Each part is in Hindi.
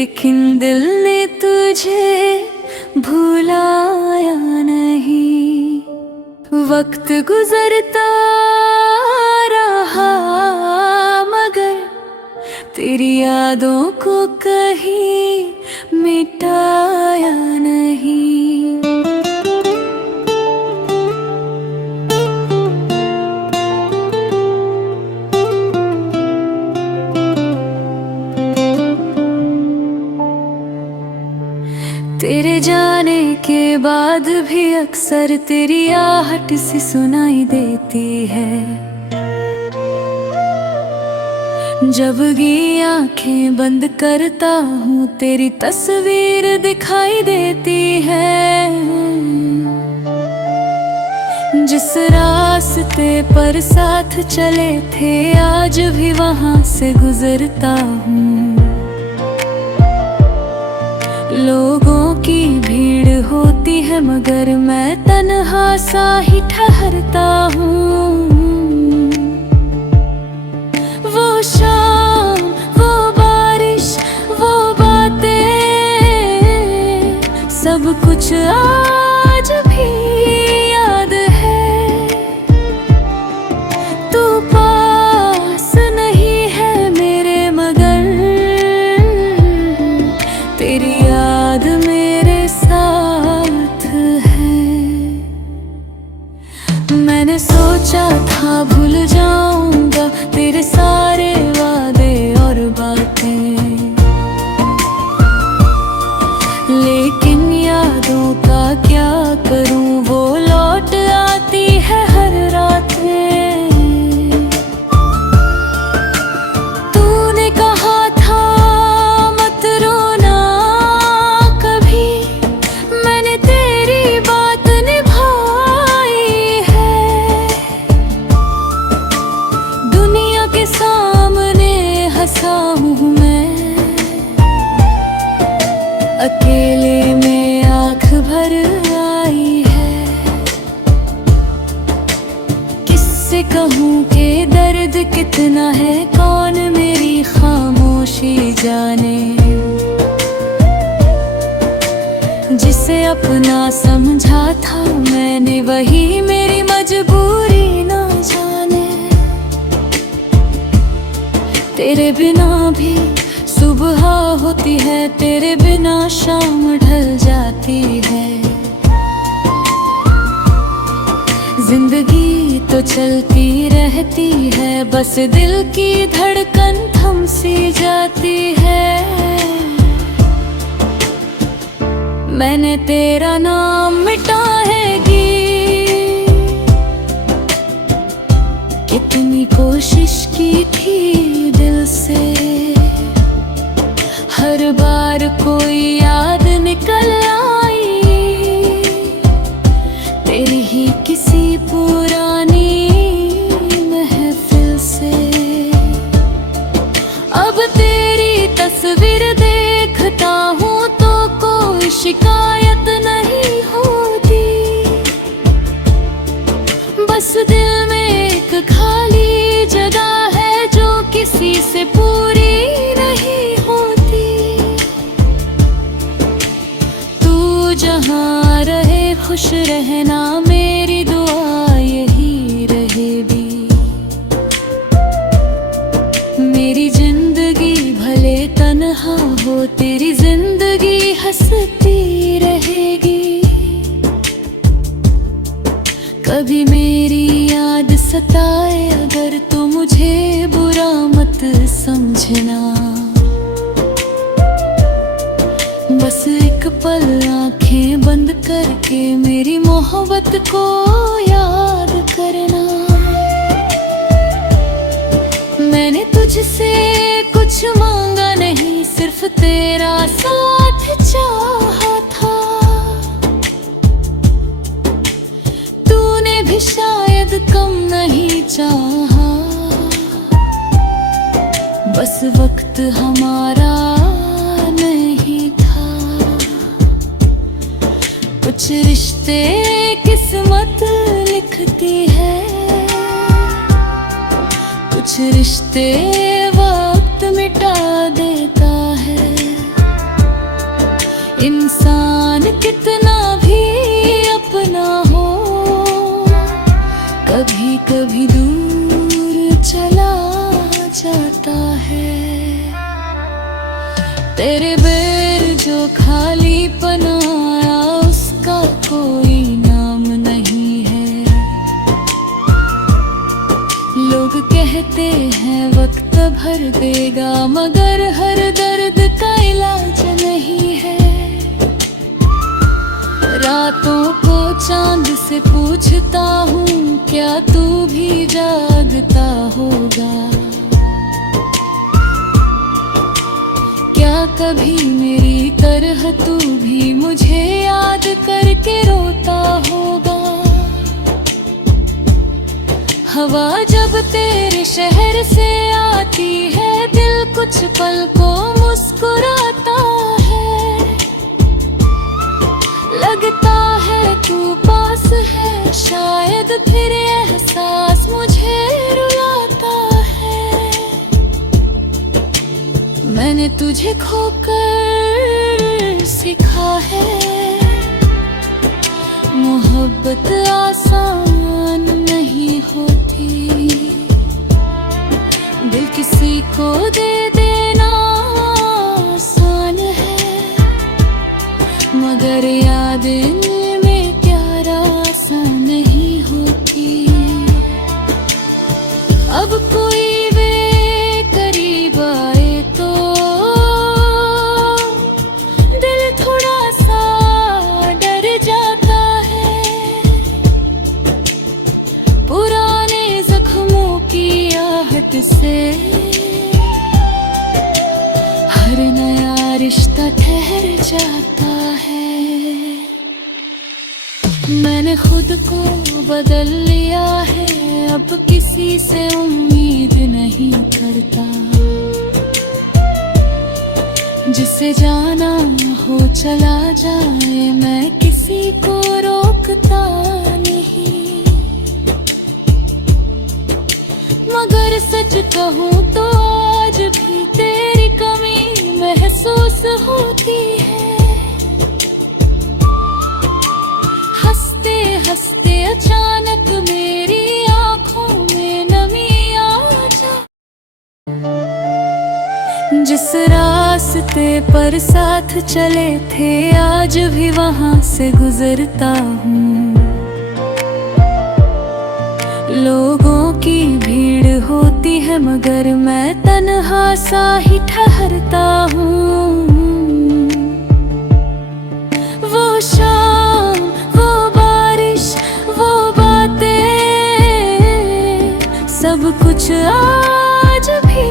लेकिन दिल ने तुझे भुलाया नहीं। वक्त गुजरता रहा मगर तेरी यादों को कहीं मिटाया नहीं। तेरे जाने के बाद भी अक्सर तेरी आहट सी सुनाई देती है। जब भी आंखें बंद करता हूँ तेरी तस्वीर दिखाई देती है। जिस रास्ते पर साथ चले थे आज भी वहाँ से गुजरता हूँ। लोगों की भीड़ होती है मगर मैं तन्हा सा ही ठहरता हूँ। वो शाम, वो बारिश, वो बातें, सब कुछ आज भी याद है। तू पास नहीं है मेरे मगर तेरी याद मेरे साथ है। मैंने सोचा था भूल जाऊंगा तेरे सारे वादे और बातें, लेकिन यादों का क्या करूं वो लौट आती है हर रातें। तूने कहा था मत रोना कभी, मैंने तेरी बात निभाई है। दुनिया के सामने हंसा हूँ मैं, अकेले में आँख भर आई है। किससे कहूँ कि दर्द कितना है कौन मेरी खामोशी जाने। जिसे अपना समझा था मैंने वही मेरी मजबूरी ना जाने। तेरे बिना भी सुबह होती है, तेरे बिना शाम ढल जाती है। जिंदगी तो चलती रहती है, बस दिल की धड़कन थम सी जाती है। मैंने तेरा नाम मिटाएगी, कितनी कोशिश की थी दिल से। हर बार कोई याद निकल आई तेरी ही किसी पुरानी महफिल से। अब तेरी तस्वीर देखता हूँ तो कोई शिकायत नहीं होती। बस दिल में एक खाली जगह है जो किसी से पूरी नहीं होती। तू जहाँ रहे खुश रहना मेरी दुआ यही रहेगी। मेरी जिंदगी भले तन्हा हो तेरी जिंदगी हंसती रहेगी। कभी मेरी याद सताए अगर तो मुझे बुरा मत समझना। बस एक पल आंखें बंद करके मेरी मोहब्बत को याद करना। मैंने तुझसे कुछ मांगा नहीं, सिर्फ तेरा साथ चाहा था। तूने भी शायद कम नहीं चाहा, बस वक्त हमारा नहीं था। कुछ रिश्ते किस्मत लिखती है, कुछ रिश्ते वक्त मिटा देता है। तेरे बेर जो खाली पनाया उसका कोई नाम नहीं है। लोग कहते हैं वक्त भर देगा, मगर हर दर्द का इलाज नहीं है। रातों को चांद से पूछता हूँ, क्या तू भी जागता होगा? क्या कभी मेरी तरह तू भी मुझे याद करके रोता होगा? हवा जब तेरे शहर से आती है, दिल कुछ पल को मुस्कुराता है। लगता है तू पास है, शायद फिर एहसास मुझे रुलाता है। मैंने तुझे खोकर सीखा है, मोहब्बत आसान नहीं होती। दिल किसी को दे देना आसान है, मगर यादें में प्यार आसान नहीं होती। अब कोई वे करीब आए तो दिल थोड़ा सा डर जाता है। पुराने जख्मों की आहट से हर नया रिश्ता ठहर जाता है। मैंने खुद को बदल लिया है, अब किसी से उम्मीद नहीं करता। जिसे जाना हो चला जाए, मैं किसी को रोकता नहीं। मगर सच कहूँ तो आज भी तेरी कमी महसूस होती है। हंसते हंसते अचानक मेरी आंखों में नमी आ जा। जिस रास्ते पर साथ चले थे, आज भी वहां से गुजरता हूँ। लोगों की भीड़ होती है, मगर मैं तन्हा सा ही ठहरता हूँ। वो शाम, वो बारिश, वो बातें, सब कुछ आज भी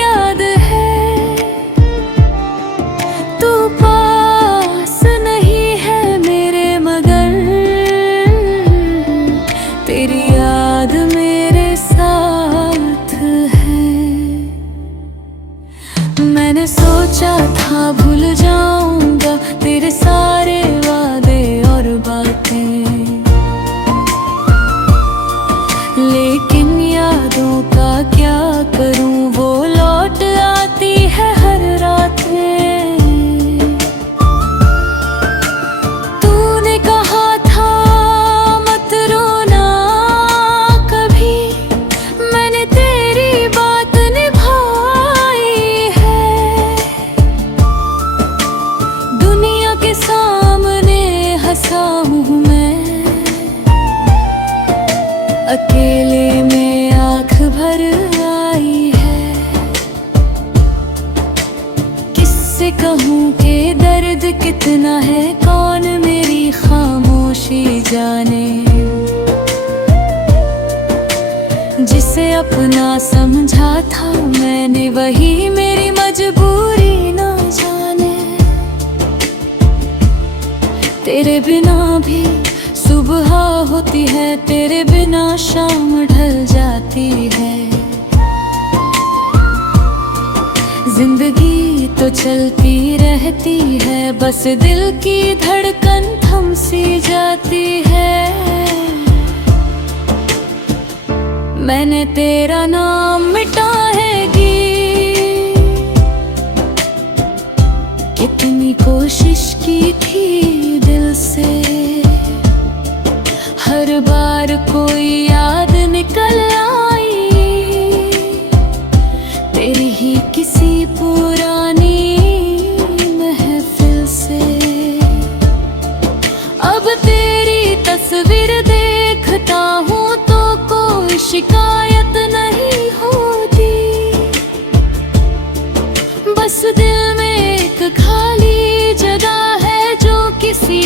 याद है। तू पास नहीं है मेरे, मगर तेरी याद मेरे साथ है। मैंने सोचा था भूल जाऊंगा तेरे सारे वादे और बातें, लेकिन यादों का क्या करूं, वो लौट आती है हर रात में। तूने कहा था मत रोना कभी, मैंने तेरी बात निभाई है। दुनिया के सामने हंसा हूँ मैं, अकेले में आँख भर आई है। किससे कहूँ कि दर्द कितना है, कौन मेरी खामोशी जाने। जिसे अपना समझा था मैंने, वही मेरी मजबूरी ना जाने। तेरे बिना भी सुबह होती है, तेरे बिना शाम ढल जाती है। जिंदगी तो चलती रहती है, बस दिल की धड़कन थम सी जाती है। मैंने तेरा नाम मिटाएगी, कितनी कोशिश की थी दिल से। हर बार कोई याद निकल आई, तेरी ही किसी पुरानी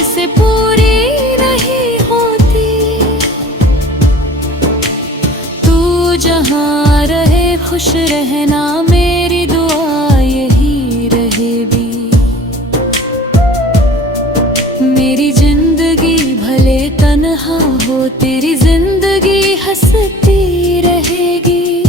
से पूरी नहीं होती। तू जहाँ रहे खुश रहना, मेरी दुआ यही रहे भी। मेरी जिंदगी भले तन्हा हो, तेरी जिंदगी हंसती रहेगी।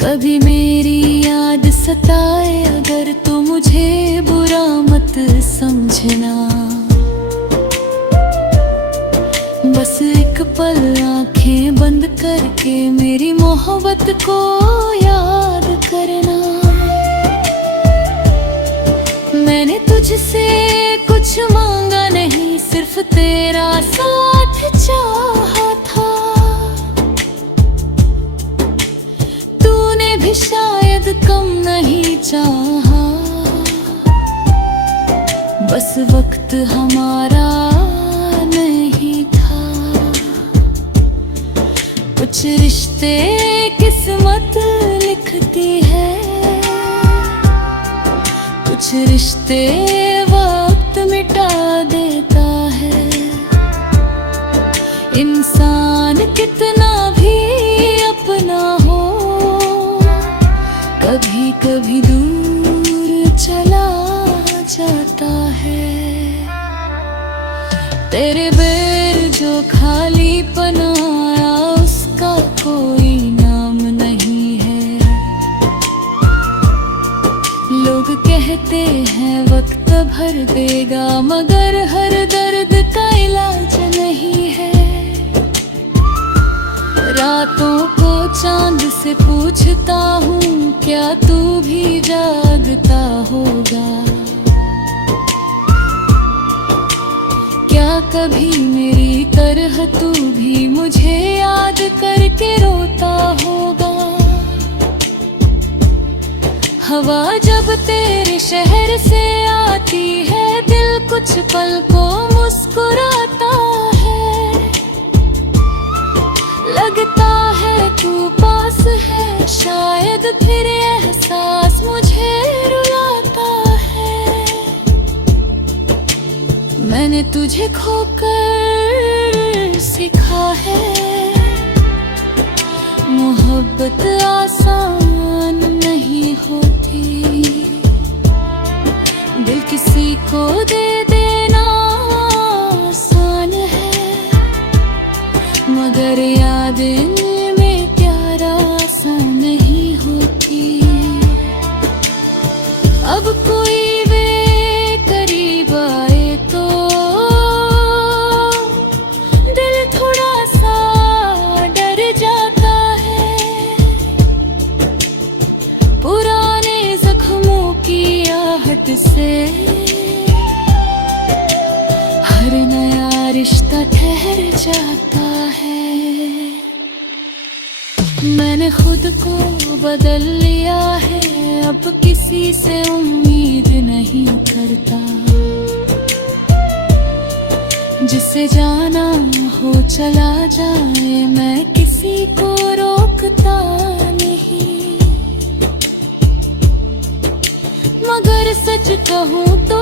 कभी मेरी याद सताए अगर तो मुझे बुरा मत समझना। बस एक पल आंखें बंद करके मेरी मोहब्बत को याद करना। मैंने तुझसे कुछ मांगा नहीं, सिर्फ तेरा साथ चाहा था। तूने भी शायद कम नहीं चाहा, बस वक्त हमारा नहीं था। कुछ रिश्ते किस्मत लिखती है, कुछ रिश्ते वक्त मिटा देता है। इंसान कितना भी अपना हो, कभी कभी दूर चला जाता है। तेरे बैर जो खालीपन आया, उसका कोई नाम नहीं है। लोग कहते हैं वक्त भर देगा, मगर हर दर्द का इलाज नहीं है। रातों को चांद से पूछता हूँ, क्या तू भी जागता होगा? क्या कभी मेरी तरह तू भी मुझे याद करके रोता होगा? हवा जब तेरे शहर से आती है, दिल कुछ पल को मुस्कुराता है। लगता है तू पास है, शायद फिर एहसास मुझे रुलाता है। मैंने तुझे खोकर सीखा है, मोहब्बत आसान नहीं होती। दिल किसी को दे देना आसान है, मगर याद में प्यारा सा नहीं होती। अब कोई वे करीब आए तो दिल थोड़ा सा डर जाता है। पुराने जख्मों की आहट से हर नया रिश्ता ठहर जाता है। मैंने खुद को बदल लिया है, अब किसी से उम्मीद नहीं करता। जिसे जाना हो चला जाए, मैं किसी को रोकता नहीं। मगर सच कहूँ तो